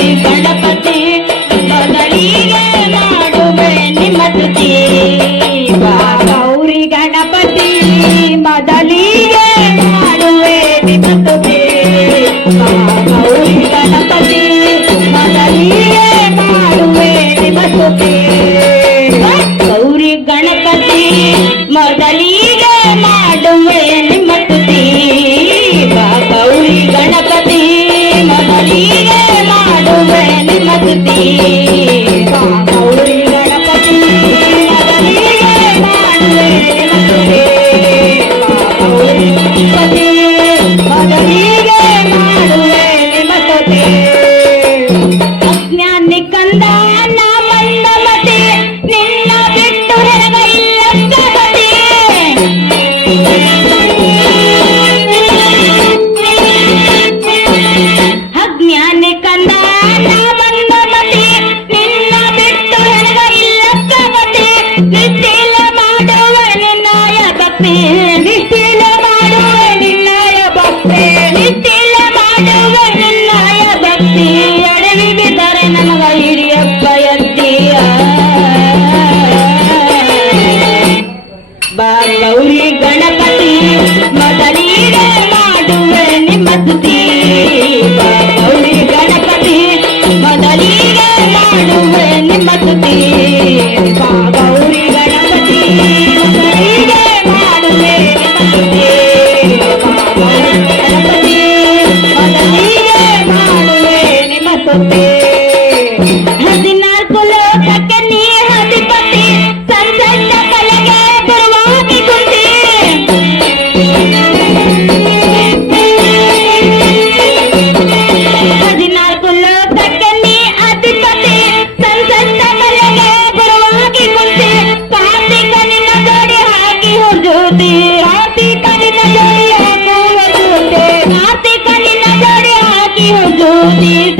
liberdade. ಮಾಡುತ್ತೀ Jyotish